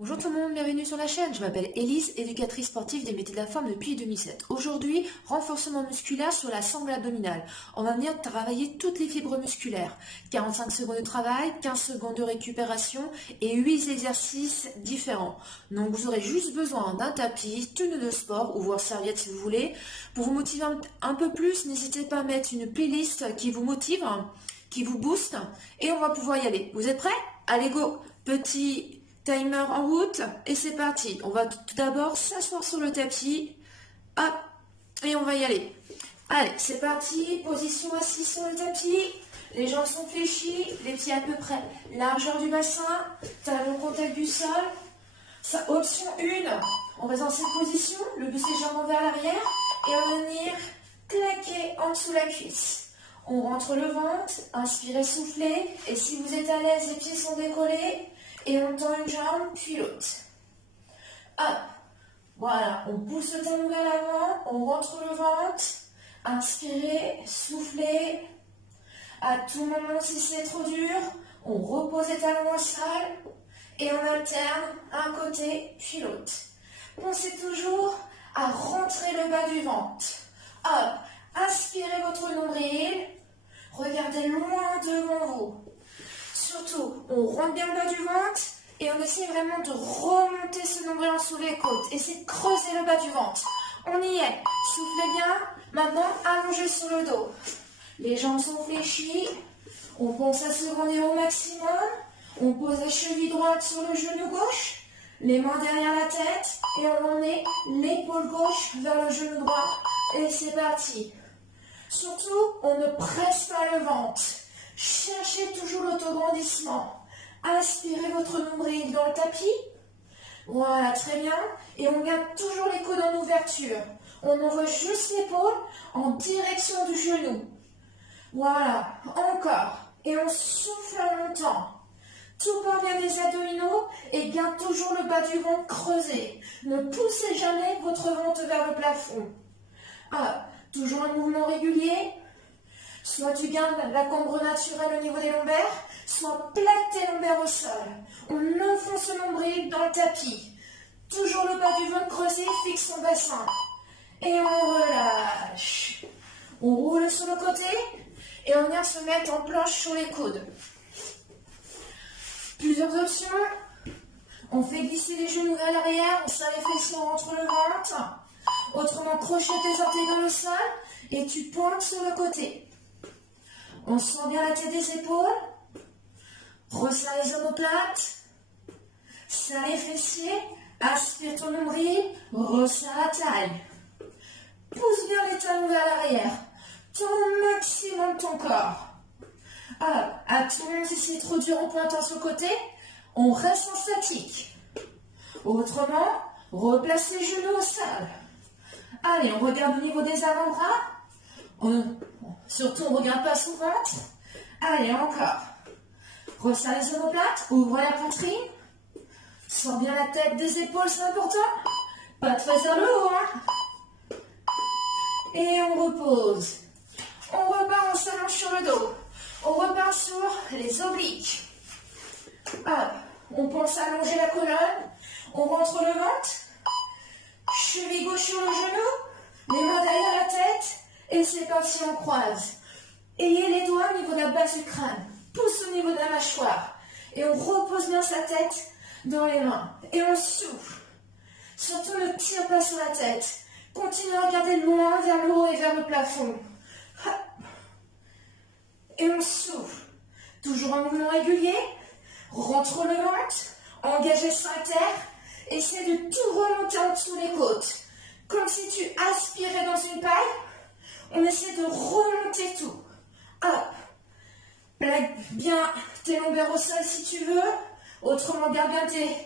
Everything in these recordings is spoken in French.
Bonjour tout le monde, bienvenue sur la chaîne. Je m'appelle Élise, éducatrice sportive des métiers de la forme depuis 2007. Aujourd'hui, renforcement musculaire sur la sangle abdominale. On va venir travailler toutes les fibres musculaires. 45 secondes de travail, 15 secondes de récupération et 8 exercices différents. Donc vous aurez juste besoin d'un tapis, tenue de sport ou voire serviette si vous voulez. Pour vous motiver un peu plus, n'hésitez pas à mettre une playlist qui vous motive, qui vous booste et on va pouvoir y aller. Vous êtes prêts? Allez go! Petit timer en route et c'est parti. On va tout d'abord s'asseoir sur le tapis. Hop, et on va y aller. Allez, c'est parti. Position assise sur le tapis. Les jambes sont fléchies, les pieds à peu près largeur du bassin, talon au contact du sol. Ça, option 1, on reste dans cette position, le buste les jambes vers l'arrière et on va venir claquer en dessous la cuisse. On rentre le ventre, inspirez, soufflez et si vous êtes à l'aise, les pieds sont décollés. Et on tend une jambe, puis l'autre. Hop. Voilà, on pousse le talon vers l'avant, on rentre le ventre. Inspirez, soufflez. À tout moment, si c'est trop dur, on repose les talons au sol. Et on alterne un côté, puis l'autre. Pensez toujours à rentrer le bas du ventre. Hop. Inspirez votre nombril. Regardez loin devant vous. Surtout, on rentre bien le bas du ventre et on essaie vraiment de remonter ce nombril en dessous les côtes. Essayez de creuser le bas du ventre. On y est. Soufflez bien. Maintenant, allongez sur le dos. Les jambes sont fléchies. On pense à se grandir au maximum. On pose la cheville droite sur le genou gauche. Les mains derrière la tête. Et on emmenait l'épaule gauche vers le genou droit. Et c'est parti. Surtout, on ne presse pas le ventre. Cherchez toujours l'autograndissement. Inspirez votre nombril dans le tapis. Voilà, très bien. Et on garde toujours les coudes en ouverture. On envoie juste l'épaule en direction du genou. Voilà, encore. Et on souffle en montant. Tout part bien des abdominaux et garde toujours le bas du ventre creusé. Ne poussez jamais votre ventre vers le plafond. Ah, toujours un mouvement régulier. Soit tu gardes la cambre naturelle au niveau des lombaires, soit plaque tes lombaires au sol. On enfonce le nombril dans le tapis. Toujours le bas du ventre creusé, fixe son bassin. Et on relâche. On roule sur le côté et on vient se mettre en planche sur les coudes. Plusieurs options. On fait glisser les genoux vers l'arrière, on serre les flexions entre le ventre. Autrement, crochet tes orteils dans le sol et tu pointes sur le côté. On sent bien la tête des épaules. Resserre les omoplates. Serre les fessiers. Aspire ton nombril. Resserre la taille. Pousse bien les talons vers l'arrière. Tends au maximum ton corps. À tout moment, si c'est trop dur en pointant sur le côté, on reste en statique. Autrement, replace les genoux au sol. Allez, on regarde au niveau des avant-bras. Surtout, on ne regarde pas son ventre. Allez, encore. Resserre les omoplates, ouvre la poitrine. Sors bien la tête des épaules, c'est important. Pas très vers le haut, hein. Et on repose. On repart, on s'allonge sur le dos. On repart sur les obliques. On pense à allonger la colonne. On rentre le ventre. Cheville gauche sur le genou. Les mains derrière la tête. Et c'est parti, on croise. Ayez les doigts au niveau de la base du crâne. Pousse au niveau de la mâchoire. Et on repose bien sa tête dans les mains. Et on souffle. Surtout ne tire pas sur la tête. Continuez à regarder loin vers le haut et vers le plafond. Et on souffle. Toujours un mouvement régulier. Rentre le ventre. Engagez le sphincter. Essaie de tout remonter en dessous les côtes. Comme si tu aspirais dans une paille. On essaie de remonter tout. Plaque bien tes lombaires au sol si tu veux. Autrement, garde bien tes...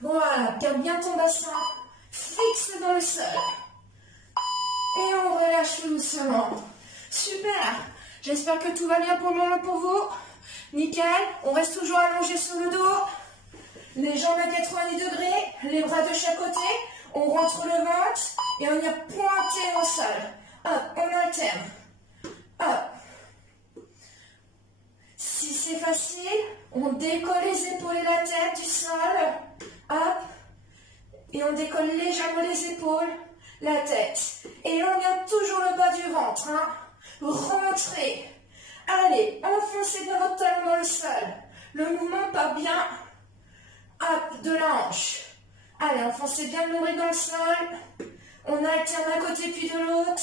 Voilà, garde bien ton bassin. Fixe dans le sol. Et on relâche doucement. Super. J'espère que tout va bien pour le moment pour vous. Nickel. On reste toujours allongé sur le dos. Les jambes à 90 degrés. Les bras de chaque côté. On rentre le ventre. Et on vient pointer au sol. On alterne. Si c'est facile, on décolle les épaules et la tête du sol. Hop. Et on décolle légèrement les épaules, la tête. Et on garde toujours le bas du ventre. Hein. Rentrez. Allez, enfoncez bien votre talon dans le sol. Le mouvement part bien. Hop, de la hanche. Allez, enfoncez bien le nombril dans le sol. On alterne d'un côté puis de l'autre.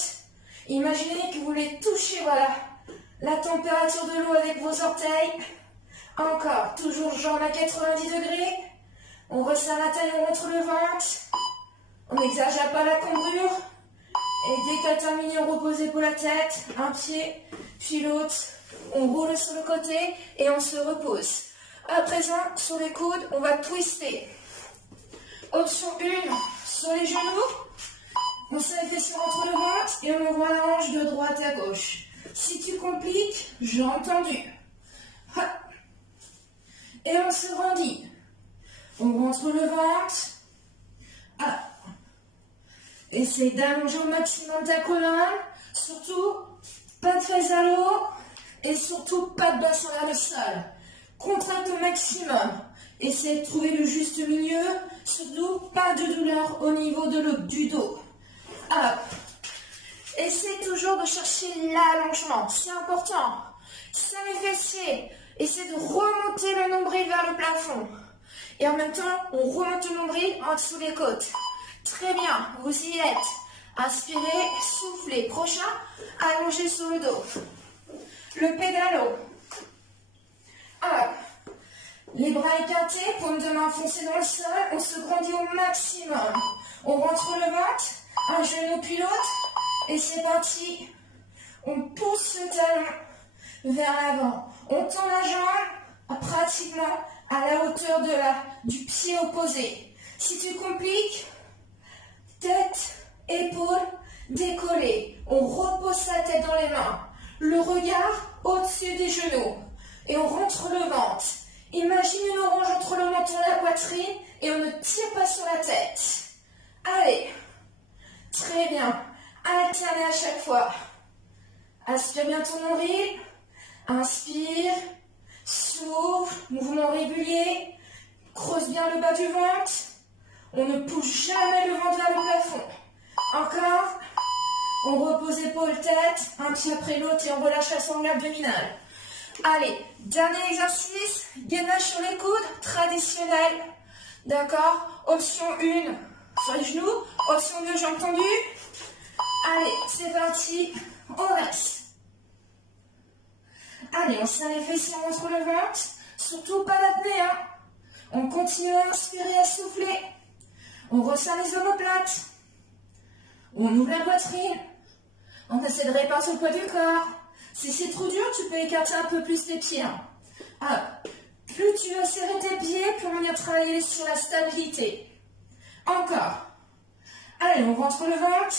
Imaginez que vous voulez toucher, voilà, la température de l'eau avec vos orteils. Encore, toujours jambes à 90 degrés. On resserre la taille, on rentre le ventre. On n'exagère pas la cambrure. Et dès qu'à terminer, on repose l'épaule à la tête, un pied, puis l'autre. On roule sur le côté et on se repose. À présent, sur les coudes, on va twister. Option 1, sur les genoux. On se les fessiers entre le ventre et on ouvre la hanche de droite à gauche. Si tu compliques, j'ai entendu. Hop. Et on se rendit. On rentre le ventre. Hop. Essaye d'allonger au maximum ta colonne. Surtout, pas de fesses à l'eau. Et surtout, pas de bassin vers le sol. Contracte au maximum. Essayez de trouver le juste milieu. Surtout, pas de douleur au niveau du dos. Hop. Essayez toujours de chercher l'allongement. C'est important. Serre les fessiers. Essayez de remonter le nombril vers le plafond. Et en même temps, on remonte le nombril en dessous des côtes. Très bien, vous y êtes. Inspirez, soufflez. Prochain, allongez sur le dos. Le pédalo. Hop. Les bras écartés, paume de main enfoncée dans le sol. On se grandit au maximum. On rentre le ventre, un genou puis l'autre. Et c'est parti. On pousse le talon vers l'avant. On tend la jambe pratiquement à la hauteur du pied opposé. Si tu compliques, tête, épaules, décollées. On repose sa tête dans les mains. Le regard au-dessus des genoux. Et on rentre le ventre. Imagine une orange entre le menton et la poitrine et on ne tire pas sur la tête. Allez. Très bien. Alternez à chaque fois. Aspire bien ton nombril. Inspire. Souffle. Mouvement régulier. Creuse bien le bas du ventre. On ne pousse jamais le ventre vers le plafond. Encore. On repose épaule, tête. Un pied après l'autre et on relâche la sangle abdominale. Allez, dernier exercice. Gainage sur les coudes. Traditionnel. D'accord. Option 1 sur les genoux. Option 2 jambes tendues. Allez, c'est parti. On reste. Allez, on serre les fessiers entre le ventre. Surtout pas l'apnée, hein. On continue à inspirer, à souffler. On resserre les omoplates. On ouvre la poitrine. On essaie de répartir le poids du corps. Si c'est trop dur, tu peux écarter un peu plus tes pieds. Hein. Ah, plus tu vas serrer tes pieds, plus on va travailler sur la stabilité. Encore. Allez, on rentre le ventre.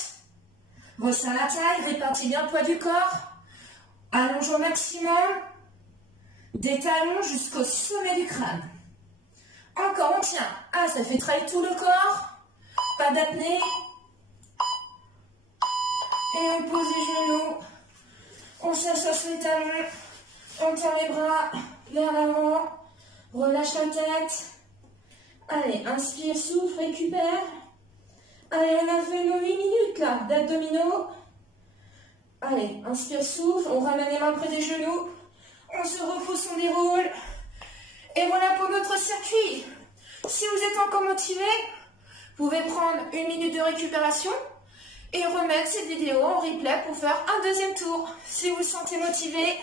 Resserre la taille, répartis bien le poids du corps. Allonge au maximum. Des talons jusqu'au sommet du crâne. Encore, on tient. Ah, ça fait travailler tout le corps. Pas d'apnée. Et on pose les genoux. On s'assoit sur les talons. On tend les bras vers l'avant. Relâche la tête. Allez, inspire, souffle, récupère. Allez, on a fait nos 8 minutes là, d'abdominaux. Allez, inspire, souffle. On ramène les mains près des genoux. On se repousse, on déroule. Et voilà pour notre circuit. Si vous êtes encore motivé, vous pouvez prendre 1 minute de récupération et remettre cette vidéo en replay pour faire un deuxième tour. Si vous vous sentez motivé,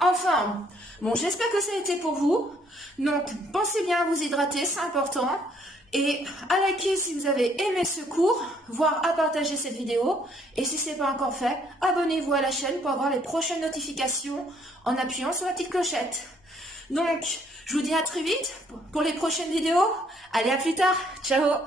en forme. Bon, j'espère que ça a été pour vous. Donc, pensez bien à vous hydrater, c'est important. Et à liker si vous avez aimé ce cours, voire à partager cette vidéo. Et si ce n'est pas encore fait, abonnez-vous à la chaîne pour avoir les prochaines notifications en appuyant sur la petite clochette. Donc, je vous dis à très vite pour les prochaines vidéos. Allez, à plus tard. Ciao.